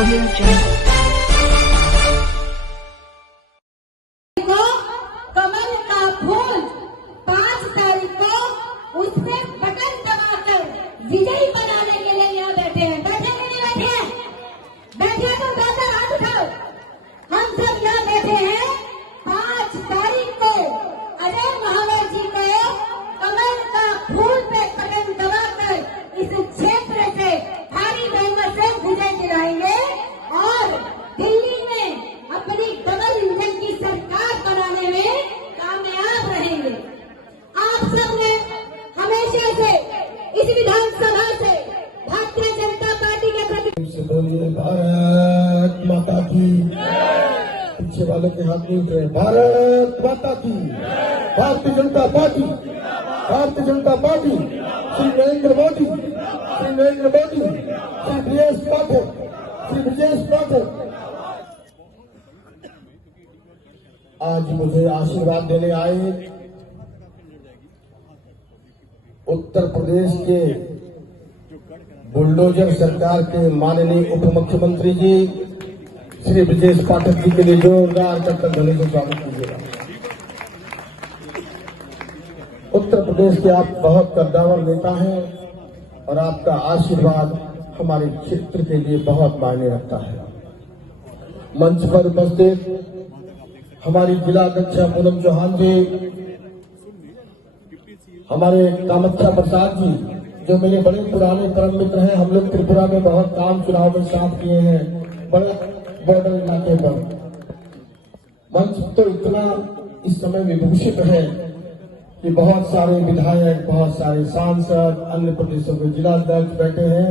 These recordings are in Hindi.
Audio Jungle. कमल का फूल 5 तारीख को उससे बटन दबाकर विजयी बनाने के लिए यहाँ बैठे हैं। बैठे नहीं बैठे हैं? बैठे तो बेहतर हाथ उठाओ। हम सब यहाँ बैठे हैं 5 तारीख को अजय महावर जी को कमल का फूल पे बटन दबाकर इस क्षेत्र से भारी बहुमत से विजय दिलाएंगे और दिल्ली में अपनी डबल इंजन की सरकार बनाने में कामयाब रहेंगे। आप सबने हमेशा से इस विधानसभा से भारतीय जनता पार्टी के प्रति बोलिए भारत माता की। पीछे वालों के हाथ नहीं उठ रहे। भारत माता की। भारतीय जनता पार्टी, भारतीय जनता पार्टी, श्री नरेंद्र मोदी, श्री नरेंद्र मोदी, श्री ब्रिजेश पाठक, श्री ब्रिजेश पाठक आज मुझे आशीर्वाद देने आए। उत्तर प्रदेश के बुलडोजर सरकार के माननीय उप मुख्यमंत्री जी श्री ब्रिजेश पाठक जी के लिए जोरदार करतब ध्वनि को स्वागत कीजिएगा। उत्तर प्रदेश के आप बहुत कद्दावर नेता हैं और आपका आशीर्वाद हमारे क्षेत्र के लिए बहुत मायने रखता है। मंच पर उपस्थित हमारी जिला अध्यक्ष पूनम चौहान जी, हमारे कामाख्या प्रसाद जी जो मेरे बड़े पुराने परम मित्र हैं, हम लोग त्रिपुरा में बहुत काम चुनाव में साथ किए हैं, बड़े बॉर्डर इलाके पर। मंच तो इतना इस समय विभूषित है कि बहुत सारे विधायक, बहुत सारे सांसद, अन्य प्रदेशों के जिला अध्यक्ष बैठे हैं।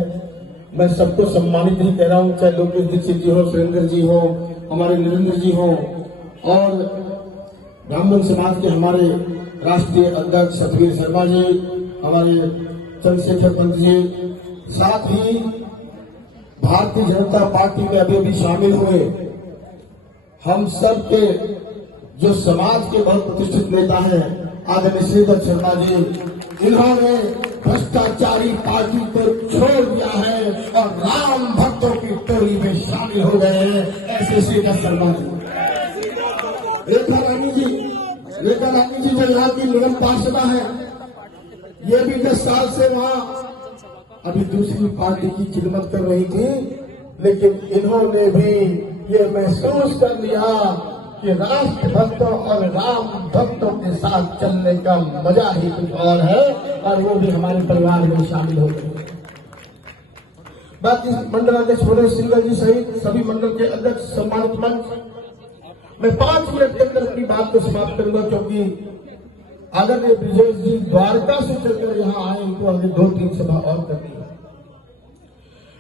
मैं सबको सम्मानित ही कह रहा हूं, चाहे लोकेश दीक्षित जी हो, सुरेंद्र जी हो, हमारे नरेंद्र जी हो और ब्राह्मण समाज के हमारे राष्ट्रीय अध्यक्ष सतवीर शर्मा जी, हमारे चंद्रशेखर पंत जी, साथ ही भारतीय जनता पार्टी में अभी अभी शामिल हुए हम सब के जो समाज के बहुत प्रतिष्ठित नेता हैं आदरणीय श्रीधर शर्मा जी, इन्होंने भ्रष्टाचारी पार्टी को छोड़ दिया है और राम भक्तों की टोली में शामिल हो गए हैं। ऐसे श्रीधर शर्मा जी, रेखा रानी जी जो यहाँ की निगम पार्षदा है, ये भी 10 साल से वहाँ अभी दूसरी पार्टी की खिदमत कर रही थी, लेकिन इन्होंने भी ये महसूस कर लिया कि राष्ट्र भक्तों और राम भक्तों के साथ चलने का मजा ही कुछ और है और वो भी हमारे परिवार में शामिल हो गए। बाकी मंडलाध्यक्ष मनोज सिंघल जी सहित सभी मंडल के अध्यक्ष, सम्मानित मंच, मैं 5 मिनट के अंदर अपनी बात को समाप्त करूंगा क्योंकि आदरणीय ब्रिजेश जी द्वारका से चलकर यहाँ आए, उनको आगे 2-3 सभा और करनी है।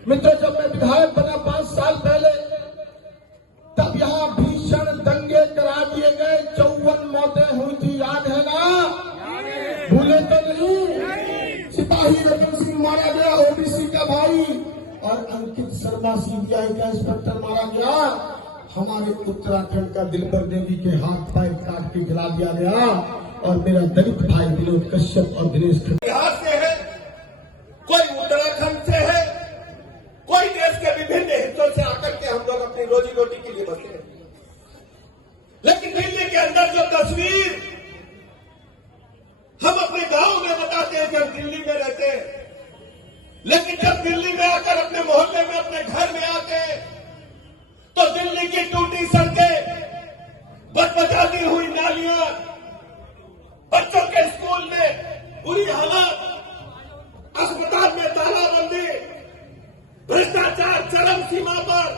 मित्रों, जब मैं विधायक बना 5 साल पहले, तब यहाँ भीषण दंगे करा दिए गए, 54 मौतें हुई थी, याद है ना? भूले तो नहीं? सिपाही रतन सिंह मारा गया, ओबीसी का भाई, और अंकित शर्मा सीबीआई का इंस्पेक्टर मारा गया। हमारे उत्तराखंड का दिलबर देवी के हाथ पैर काट के जला दिया गया और मेरा दलित भाई विनोद कश्यप और दिनेश बिहार से है, कोई उत्तराखंड से है, कोई देश के विभिन्न हिस्सों से आकर के हम लोग अपनी रोजी रोटी के लिए बसे हैं। लेकिन दिल्ली के अंदर जो तस्वीर हम अपने गांव में बताते हैं कि हम दिल्ली में रहते हैं, लेकिन जब दिल्ली में आकर अपने मोहल्ले में, अपने घर में आते हैं तो दिल्ली की टूटी सड़कें, बदबजाती हुई नालियां, बच्चों के स्कूल में बुरी हालत, अस्पताल में तालाबंदी, भ्रष्टाचार चरम सीमा पर,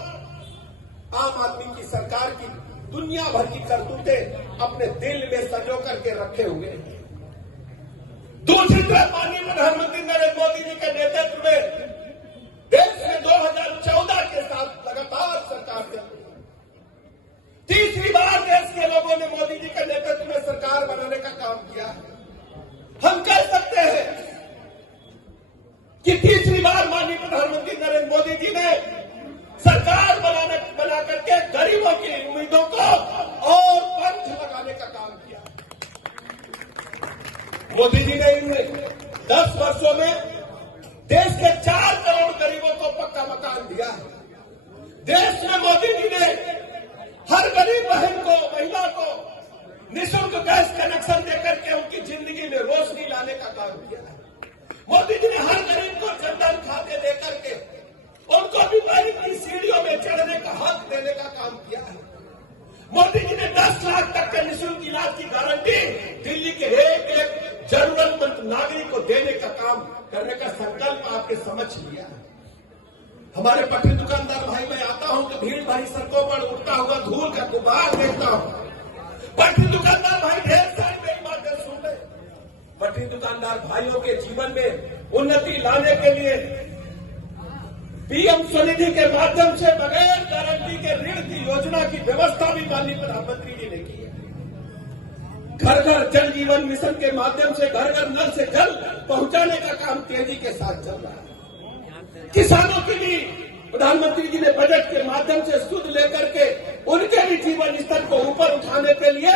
आम आदमी की सरकार की दुनिया भर की करतूतें अपने दिल में संजो करके रखे हुए हैं। दूसरी तरफ माननीय प्रधानमंत्री नरेंद्र मोदी जी के नेतृत्व में देश में 2014 के साथ लगातार सरकार चल रही है। तीसरी बार देश के लोगों ने मोदी जी के नेतृत्व में सरकार बनाने का काम किया है। हम कह सकते हैं कि तीसरी बार माननीय प्रधानमंत्री नरेंद्र मोदी जी ने सरकार बना करके गरीबों की उम्मीदों को और पंख लगाने का काम किया। मोदी जी ने इन 10 वर्षों में देश के 4 करोड़ गरीबों को पक्का मकान दिया है। देश में मोदी जी ने हर गरीब बहन को, महिला को निःशुल्क गैस कनेक्शन देकर के उनकी जिंदगी में रोशनी लाने का काम किया है। मोदी जी ने हर गरीब को जनधन खाते देकर के उनको भी बैंक की सीढ़ियों में चढ़ने का हक देने का काम किया है। मोदी जी ने 10 लाख तक के निःशुल्क इलाज की गारंटी दिल्ली के एक एक जरूरतमंद नागरिक को देने का काम करने का संकल्प आपके समझ लिया है। हमारे पटरी दुकानदार भाई, मैं आता हूं तो भीड़ भारी सड़कों पर उठता हुआ धूल का गुबार देखता हूं। पटरी दुकानदार भाई ढेर सारी मेरी बातें सुन रहे। पटरी दुकानदार भाइयों के जीवन में उन्नति लाने के लिए पीएम स्वनिधि के माध्यम से बगैर गारंटी के ऋण की योजना की व्यवस्था भी माननीय प्रधानमंत्री जी ने की है। घर घर जल जीवन मिशन के माध्यम से घर घर नल से जल पहुंचाने का काम तेजी के साथ चल रहा है। किसानों के लिए प्रधानमंत्री जी ने बजट के माध्यम से सुध लेकर के उनके भी जीवन स्तर को ऊपर उठाने के लिए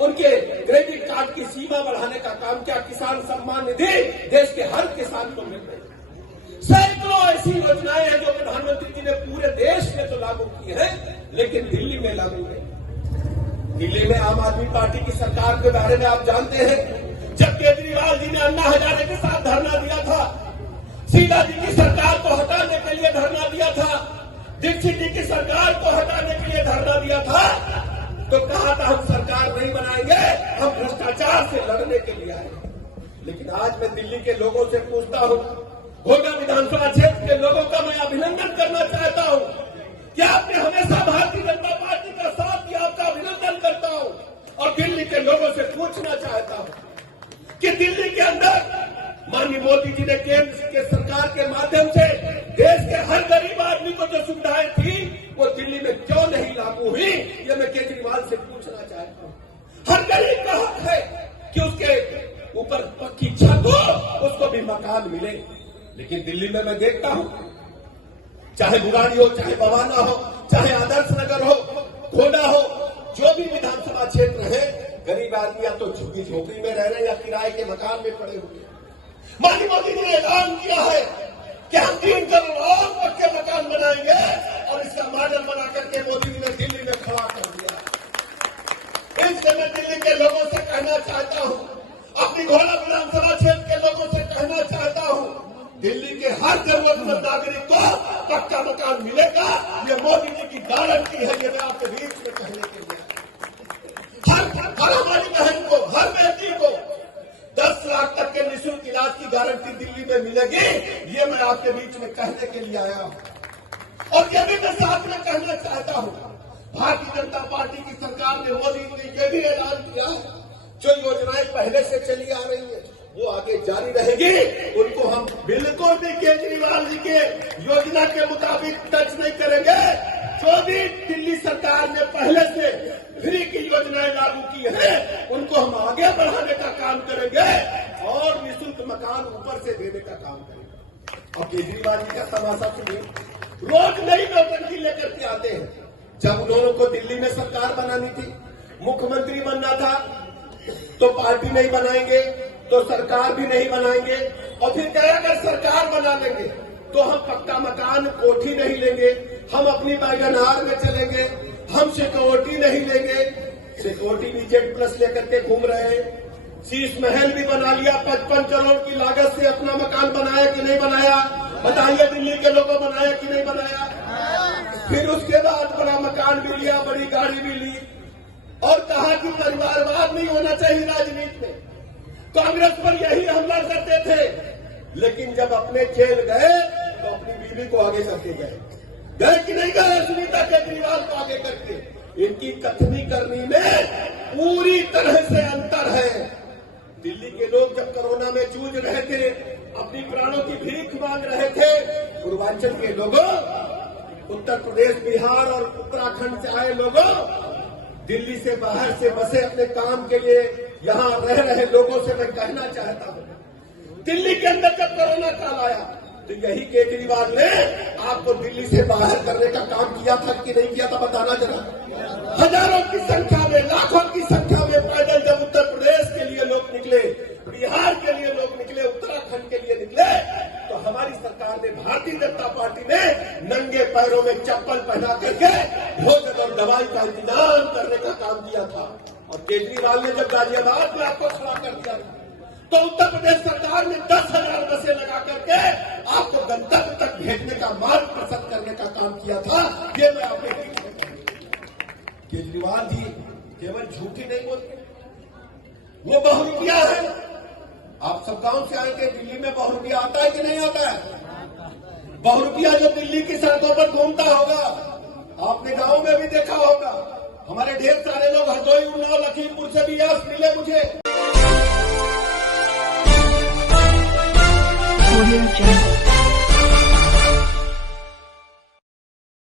उनके क्रेडिट कार्ड की सीमा बढ़ाने का काम किया। किसान सम्मान निधि देश के हर किसान को मिल रही है। सैकड़ों ऐसी योजनाएं हैं जो प्रधानमंत्री जी ने पूरे देश में तो लागू की है, लेकिन दिल्ली में लागू नहीं। दिल्ली में आम आदमी पार्टी की सरकार के बारे में आप जानते हैं। जब केजरीवाल जी ने अन्ना हजारे के साथ धरना दिया था, शीला जी की सरकार को हटाने के लिए धरना दिया था, दीक्षित जी की सरकार को हटाने के लिए धरना दिया था, तो कहा था हम सरकार नहीं बनाएंगे, हम भ्रष्टाचार से लड़ने के लिए आए। लेकिन आज मैं दिल्ली के लोगों से पूछता हूं, घोड़ा विधानसभा क्षेत्र के लोगों का मैं अभिनंदन करना चाहता हूं कि आपने हमेशा भारतीय जनता पार्टी का साथ दिया, आपका अभिनंदन करता हूं। और दिल्ली के लोगों से पूछना चाहता हूं कि दिल्ली के अंदर माननीय मोदी जी ने केंद्र के सरकार के माध्यम से देश के हर गरीब आदमी को जो सुविधाएं थी वो दिल्ली में क्यों नहीं लागू हुई, ये मैं केजरीवाल से पूछना चाहता हूं। हर गरीब का हक है कि उसके ऊपर पक्की छत हो, उसको भी मकान मिले। लेकिन दिल्ली में मैं देखता हूं, चाहे बुराड़ी हो, चाहे बवाना हो, चाहे आदर्श नगर हो, खोडा हो, जो भी विधानसभा क्षेत्र है, गरीब आदमी या तो झुग्गी झोपड़ी में रह रहे हैं या किराए के मकान में पड़े हुए। माननीय मोदी जी ने ऐलान किया है कि हम 3 करोड़ और पक्के मकान बनाएंगे और इसका मॉडल बना करके मोदी जी ने दिल्ली में खड़ा कर दिया। इसलिए मैं दिल्ली के लोगों से कहना चाहता हूं, अपनी घोड़ा विधानसभा क्षेत्र के लोगों से कहना चाहता हूं, दिल्ली के हर जरूरतमंद नागरिक को पक्का मकान मिलेगा। ये मोदी जी की गारंटी है। ये मैं आपके बीच में कहने के लिए हर हमारी बहन को, हर बेटी को 10 लाख तक के निःशुल्क इलाज की गारंटी दिल्ली में मिलेगी। ये मैं आपके बीच में कहने के लिए आया हूं। और ये भी मैं साथ में कहना चाहता हूं, भारतीय जनता पार्टी की सरकार ने, मोदी जी ने यह भी ऐलान किया है, जो योजनाएं पहले से चली आ रही है वो आगे जारी रहेगी। उनको हम बिल्कुल भी केजरीवाल जी के योजना के मुताबिक टच नहीं करेंगे। जो भी दिल्ली सरकार ने पहले से फ्री की योजनाएं लागू की है, उनको हम आगे बढ़ाने का काम करेंगे और निःशुल्क मकान ऊपर से देने का काम करेंगे। और केजरीवाल जी का तमाशा सुनिए, रोज नई नौटंकी लेकर के आते हैं। जब उन्होंने को दिल्ली में सरकार बनानी थी, मुख्यमंत्री बनना था, तो पार्टी नहीं बनाएंगे, तो सरकार भी नहीं बनाएंगे। और फिर क्या, अगर सरकार बना लेंगे तो हम पक्का मकान, कोठी नहीं लेंगे, हम अपनी बैगनहार में चलेंगे, हम सिक्योरिटी नहीं लेंगे। सिक्योरिटी भी जेट प्लस लेकर के घूम रहे हैं। शीश महल भी बना लिया, 55 करोड़ की लागत से अपना मकान बनाया कि नहीं बनाया? बताइए दिल्ली के लोगों, बनाया कि नहीं बनाया? फिर उसके बाद बड़ा मकान भी लिया, बड़ी गाड़ी भी ली और कहा कि परिवारवाद नहीं होना चाहिए राजनीति में। कांग्रेस पर यही हमला करते थे, लेकिन जब अपने जेल गए तो अपनी बीवी को आगे करके गए कि नहीं गए? सुनीता केजरीवाल को आगे करके। इनकी कथनी करनी में पूरी तरह से अंतर है। दिल्ली के लोग जब कोरोना में जूझ रहे थे, अपनी प्राणों की भीख मांग रहे थे, पूर्वांचल के लोगों, उत्तर प्रदेश, बिहार और उत्तराखंड से आए लोगों, दिल्ली से बाहर से बसे अपने काम के लिए यहां रह रहे लोगों से मैं कहना चाहता हूं, दिल्ली के अंदर जब कोरोना काल आया तो यही केजरीवाल ने आपको दिल्ली से बाहर करने का काम किया था कि नहीं किया था? बताना जरा। हजारों की संख्या में, लाखों की संख्या में पैदल जब उत्तर प्रदेश के लिए लोग निकले, बिहार के लिए लोग निकले, उत्तराखंड के लिए निकले, तो हमारे हमारी सरकार ने, भारतीय जनता पार्टी ने नंगे पैरों में चप्पल पहना करके भोजन और दवाई का इंतजाम करने का काम किया था। और केजरीवाल ने जब गाजियाबाद में आपको खड़ा कर दिया था, तो उत्तर प्रदेश सरकार ने 10,000 बसें लगा करके आपको गंतव्य तक भेजने का मार्ग प्रशस्त करने का काम किया था। ये मैं आपके केजरीवाल जी केवल झूठी नहीं बोलते, वो बहुरूपिया है। आप सब गांव से आए थे, दिल्ली में बहुरूपिया आता है कि नहीं आता है? बहुरूपिया जो दिल्ली की सड़कों पर घूमता होगा, आपने गांव में भी देखा होगा। हमारे ढेर सारे लोग हरदोई, उन्नाव, लखीमपुर से भी आज मिले मुझे। Audio Jungle.